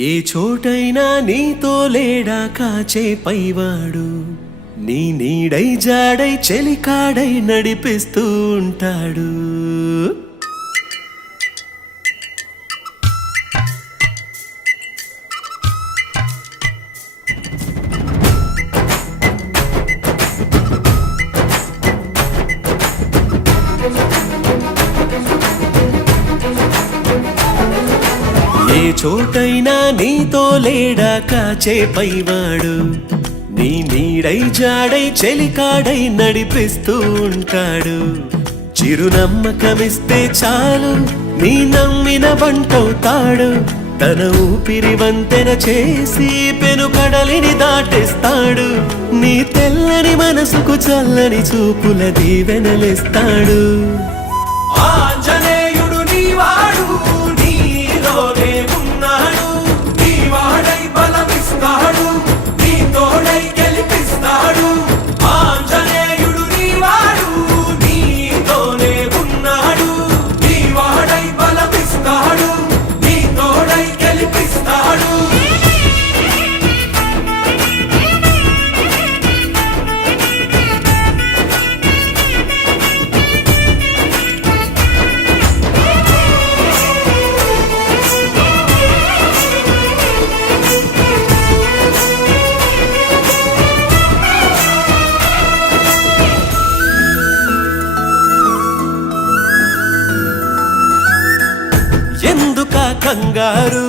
ఏ చోటైనా నీతో లేడా కాచే పైవాడు, నీ నీడై జాడై చెలికాడై నడిపిస్తూ ఉంటాడు. ఏ చోటైనా నీతో లేడా కాచే పైవాడు, నీ నీడై జాడై చెలికాడై నడిపిస్తూ ఉంటాడు. చిరునమ్మకమిస్తే చాలు నీ నమ్మిన బంటవుతాడు. తన ఊపిరి వంతెన చేసి పెను కడలిని దాటిస్తాడు. నీ తెల్లని మనసుకు చల్లని చూపుల దీవెనలిస్తాడు. ఆంజనేయుడు నీవాడు, నీలోనే ఉన్నాడు. నీవాడై బలమిస్తాడు, నీ తోడై గెలిపిస్తాడు. ఆంజనేయుడు నీవాడు, నీలోనే ఉన్నాడు. నీవాడై బలమిస్తాడు, నీ తోడై గెలిపిస్తాడు. ఎందుకా కంగారు,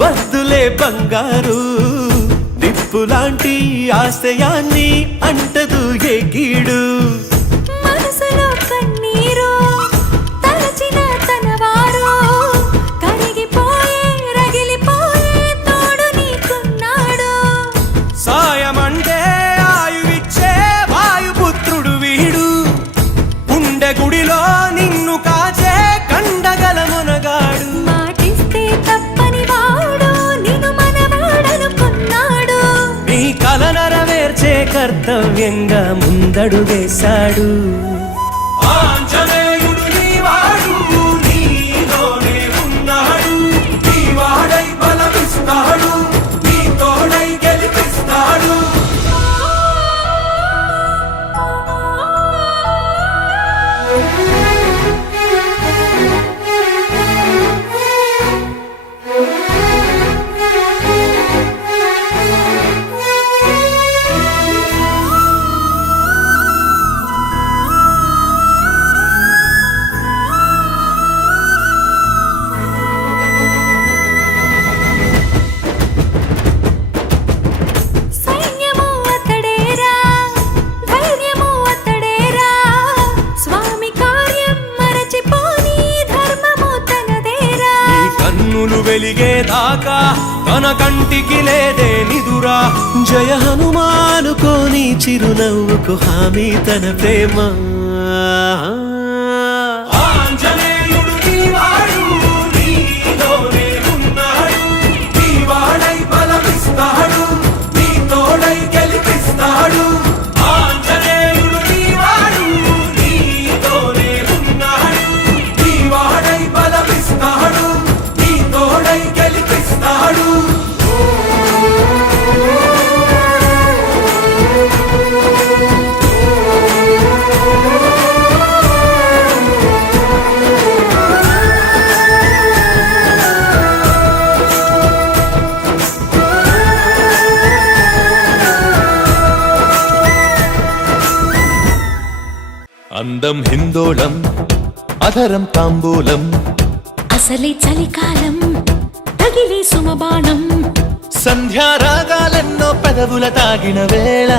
వద్దులే బంగారు. నిప్పులాంటి ఆశయాన్ని అంటదు ఏ గీడు. మనసులో కన్నీరు తలచిన తనవారు, కరిగిపోయే రగిలిపోయే తోడు నీకున్నాడు. సాయమంటే ఆయువిచ్చే వాయుపుత్రుడు వీడు. గుండె గుడిలో నిన్ను కాచే కండగల మునగాడు. మాటిస్తే తప్పని వాడు నిన్ను మనవాడనుకున్నాడు. నీ కల నెరవేర్చే కర్తవ్యంగా ముందడుగేశాడు. ఆంజనేయుడు నీవాడు, నీలోనే ఉన్నాడు. నీవాడై బలమిస్తాడు, నీ తోడై గెలిపిస్తాడు. సైన్యము అతడేరా, ధైర్యము అతడేరా. స్వామి కార్యం మరచిపోని ధర్మము తనదేరా. నీ కన్నులు వెలిగేదాకా తన కంటికి లేదే నిదురా. జయ హనుమానుకోని చిరునవ్వుకు హామీ తన ప్రేమ. ఆంజనేయుడు నీవాడు, నీలోనే ఉన్నాడు. నీవాడై బలమిస్తాడు, నీ తోడై గెలిపిస్తాడు. ఆంజనేయుడు నీవాడు, నీలోనే ఉన్నాడు. నీవాడై బలమిస్తాడు, నీ తోడై గెలిపిస్తాడు. అందం హిందోళం, అధరం తాంబూలం. అసలే చలికాలం తగిలే సుమబాణం. సంధ్యారాగాలెన్నో పెదవుల తాగిన వేళ.